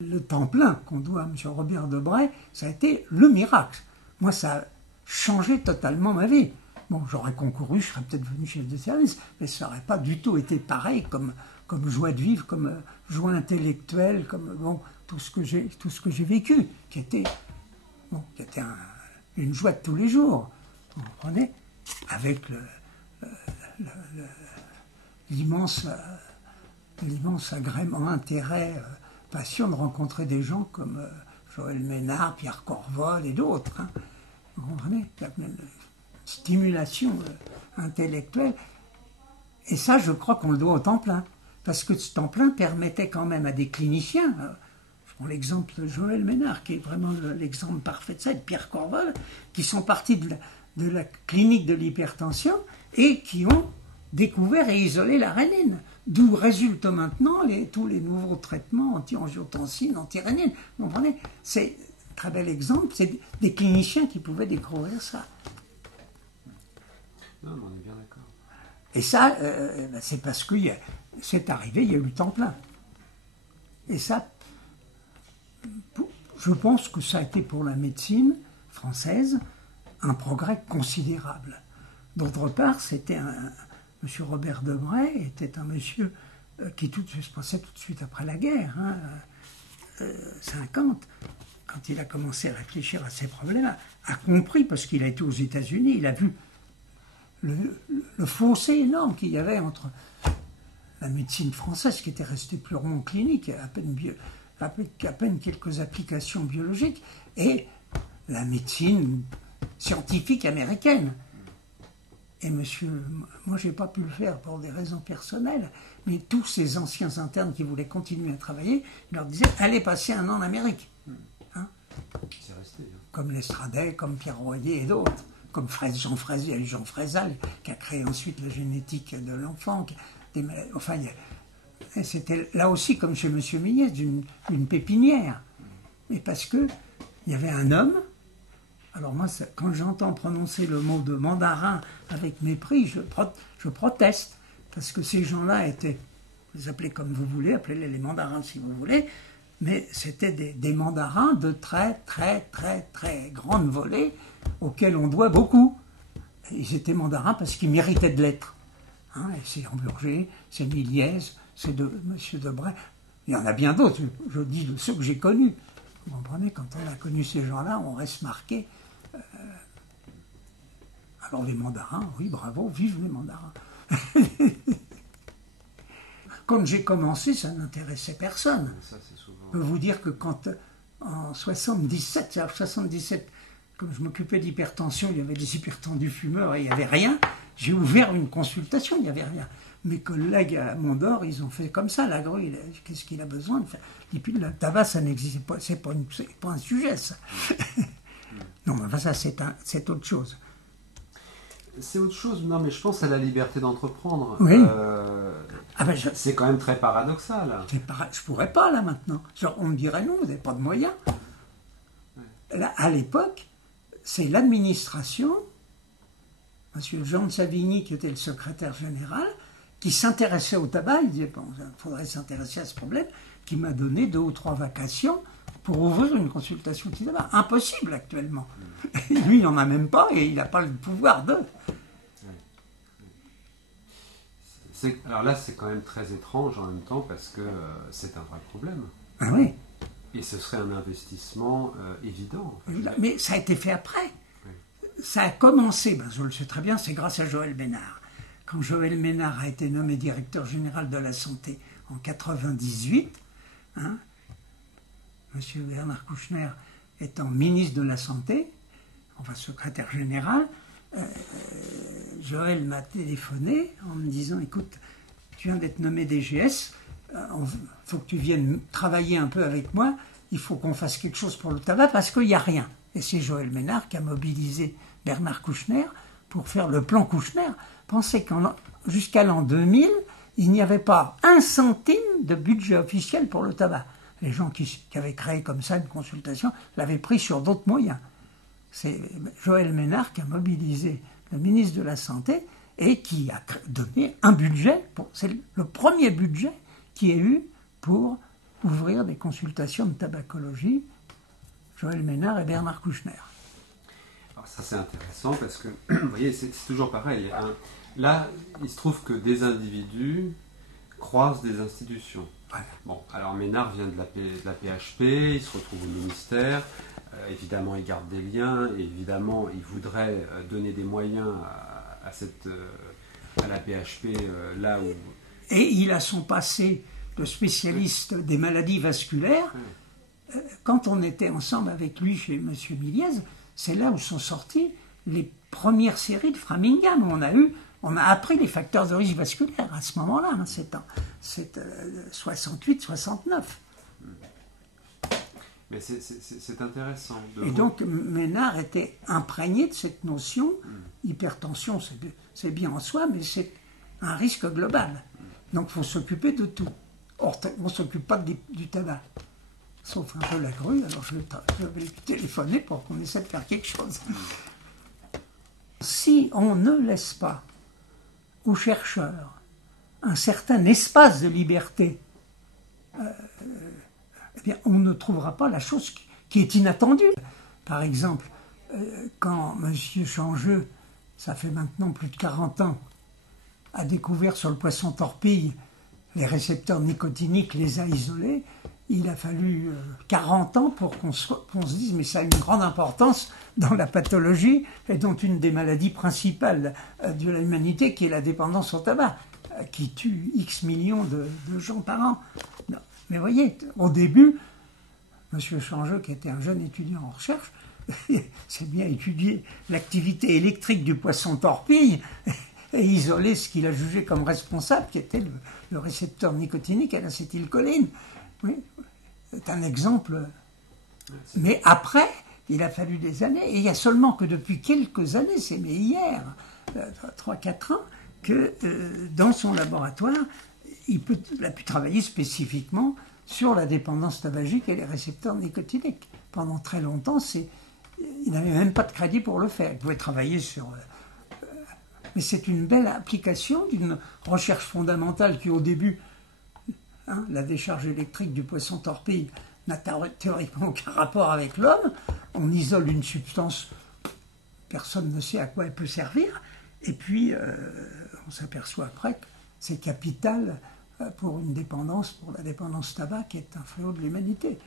Le temps plein qu'on doit à M. Robert Debray, ça a été le miracle. Moi, ça a changé totalement ma vie. Bon, j'aurais concouru, je serais peut-être devenu chef de service, mais ça n'aurait pas du tout été pareil comme joie de vivre, comme joie intellectuelle, comme bon, tout ce que j'ai vécu, qui était une joie de tous les jours. Vous comprenez? Avec l'immense agrément, intérêt, passion de rencontrer des gens comme Joël Ménard, Pierre Corvol et d'autres. Hein. Vous comprenez? Une stimulation intellectuelle. Et ça, je crois qu'on le doit au temps plein. Parce que ce temps plein permettait quand même à des cliniciens, je prends l'exemple de Joël Ménard, qui est vraiment l'exemple parfait de ça, et de Pierre Corvol, qui sont partis de la clinique de l'hypertension et qui ont découvert et isolé la rénine. D'où résultent maintenant tous les nouveaux traitements anti-angiotensine, anti-rénine. Vous comprenez? C'est un très bel exemple, c'est des cliniciens qui pouvaient découvrir ça. Non, on est bien d'accord. Et ça, c'est parce que c'est arrivé, il y a eu le temps plein. Et ça, je pense que ça a été pour la médecine française un progrès considérable. D'autre part, c'était M. Robert Debray était un monsieur qui se passait tout de suite après la guerre, 50, quand il a commencé à réfléchir à ces problèmes, a compris, parce qu'il a été aux États-Unis, il a vu le fossé énorme qu'il y avait entre la médecine française, qui était restée plus rond clinique, à peine quelques applications biologiques, et la médecine scientifique américaine. Et moi j'ai pas pu le faire pour des raisons personnelles, mais tous ces anciens internes qui voulaient continuer à travailler, ils leur disaient allez passer un an en Amérique. Hein, c'est resté, hein. Comme Lestradet, comme Pierre Royer et d'autres, comme Jean Frézal, qui a créé ensuite la génétique de l'enfant. Enfin, c'était là aussi, comme chez M. Mignès, d'une pépinière. Mais parce qu'il y avait un homme. Alors moi, quand j'entends prononcer le mot de mandarin avec mépris, je proteste. Parce que ces gens-là étaient, vous les appelez comme vous voulez, appelez-les les mandarins si vous voulez, mais c'était des mandarins de très, très, très, très grande volée, auxquels on doit beaucoup. Ils étaient mandarins parce qu'ils méritaient de l'être. Hein, c'est Hamburger, c'est Méliès, c'est M. Debray. Il y en a bien d'autres, je dis de ceux que j'ai connus. Vous comprenez, quand on a connu ces gens-là, on reste marqué. Alors les mandarins, oui, bravo, vive les mandarins. Quand j'ai commencé, ça n'intéressait personne. Ça, souvent... Je peux vous dire que quand, en 77, comme je m'occupais d'hypertension, il y avait des hypertendus fumeurs et il n'y avait rien, j'ai ouvert une consultation, il n'y avait rien. Mes collègues à Mondor, ils ont fait comme ça, la grue, qu'est-ce qu'il a besoin de faire? Et puis le tabac, ça n'existe pas, c'est pas un sujet, ça. Non, mais ça, c'est autre chose. C'est autre chose, non, mais je pense à la liberté d'entreprendre. Oui. C'est quand même très paradoxal. Je pourrais pas, là, maintenant. Genre, on me dirait non, vous n'avez pas de moyens. Ouais. Là, à l'époque, c'est l'administration, M. Jean de Savigny, qui était le secrétaire général, qui s'intéressait au tabac, il disait, bon, il faudrait s'intéresser à ce problème, qui m'a donné 2 ou 3 vacations pour ouvrir une consultation de tabac. Impossible actuellement. Et lui, il n'en a même pas et il n'a pas le pouvoir de... Alors là, c'est quand même très étrange en même temps parce que c'est un vrai problème. Ah oui. Et ce serait un investissement évident. Mais ça a été fait après. Oui. Ça a commencé, je le sais très bien, c'est grâce à Joël Ménard. Quand Joël Ménard a été nommé directeur général de la santé en 98, hein, M. Bernard Kouchner étant ministre de la Santé, enfin secrétaire général, Joël m'a téléphoné en me disant, écoute, tu viens d'être nommé DGS, faut que tu viennes travailler un peu avec moi, il faut qu'on fasse quelque chose pour le tabac parce qu'il n'y a rien. Et c'est Joël Ménard qui a mobilisé Bernard Kouchner pour faire le plan Kouchner. Pensez jusqu'à l'an 2000, il n'y avait pas 1 centime de budget officiel pour le tabac. Les gens qui avaient créé comme ça une consultation l'avaient pris sur d'autres moyens. C'est Joël Ménard qui a mobilisé le ministre de la Santé et qui a donné un budget. C'est le premier budget qu'il y a eu pour ouvrir des consultations de tabacologie, Joël Ménard et Bernard Kouchner. Alors ça c'est intéressant parce que, vous voyez, c'est toujours pareil. Là, il se trouve que des individus croisent des institutions. Voilà. Bon, alors Ménard vient de la PHP, il se retrouve au ministère, évidemment il garde des liens, et évidemment il voudrait donner des moyens à la PHP là où... Et il a son passé de spécialiste des maladies vasculaires. Quand on était ensemble avec lui chez M. Miliez, c'est là où sont sorties les premières séries de Framingham. On a appris les facteurs de risque vasculaire à ce moment-là, hein, c'est 68-69. Mais c'est intéressant. Et donc Ménard était imprégné de cette notion. Hypertension, c'est bien en soi, mais c'est un risque global. Donc il faut s'occuper de tout. Or, on ne s'occupe pas du tabac. Sauf un peu la grue, alors je vais lui téléphoner pour qu'on essaie de faire quelque chose. Si on ne laisse pas aux chercheurs un certain espace de liberté, eh bien, on ne trouvera pas la chose qui est inattendue. Par exemple, quand M. Changeux, ça fait maintenant plus de 40 ans, a découvert sur le poisson torpille les récepteurs nicotiniques, les a isolés, il a fallu 40 ans pour qu'on se dise mais ça a une grande importance dans la pathologie et dont une des maladies principales de l'humanité qui est la dépendance au tabac, qui tue X millions de gens par an. Non. Mais voyez, au début, M. Changeux, qui était un jeune étudiant en recherche, s'est bien étudié l'activité électrique du poisson torpille et isolé ce qu'il a jugé comme responsable, qui était le récepteur nicotinique à l'acétylcholine. Oui, c'est un exemple. Mais après, il a fallu des années, et il n'y a seulement que depuis quelques années, c'est mais hier, 3-4 ans, que dans son laboratoire, il a pu travailler spécifiquement sur la dépendance tabagique et les récepteurs nicotiniques. Pendant très longtemps, il n'avait même pas de crédit pour le faire. Il pouvait travailler sur... mais c'est une belle application d'une recherche fondamentale qui, au début, la décharge électrique du poisson torpille n'a théoriquement aucun rapport avec l'homme. On isole une substance, personne ne sait à quoi elle peut servir, et puis on s'aperçoit après que c'est capital pour la dépendance tabac qui est un fléau de l'humanité.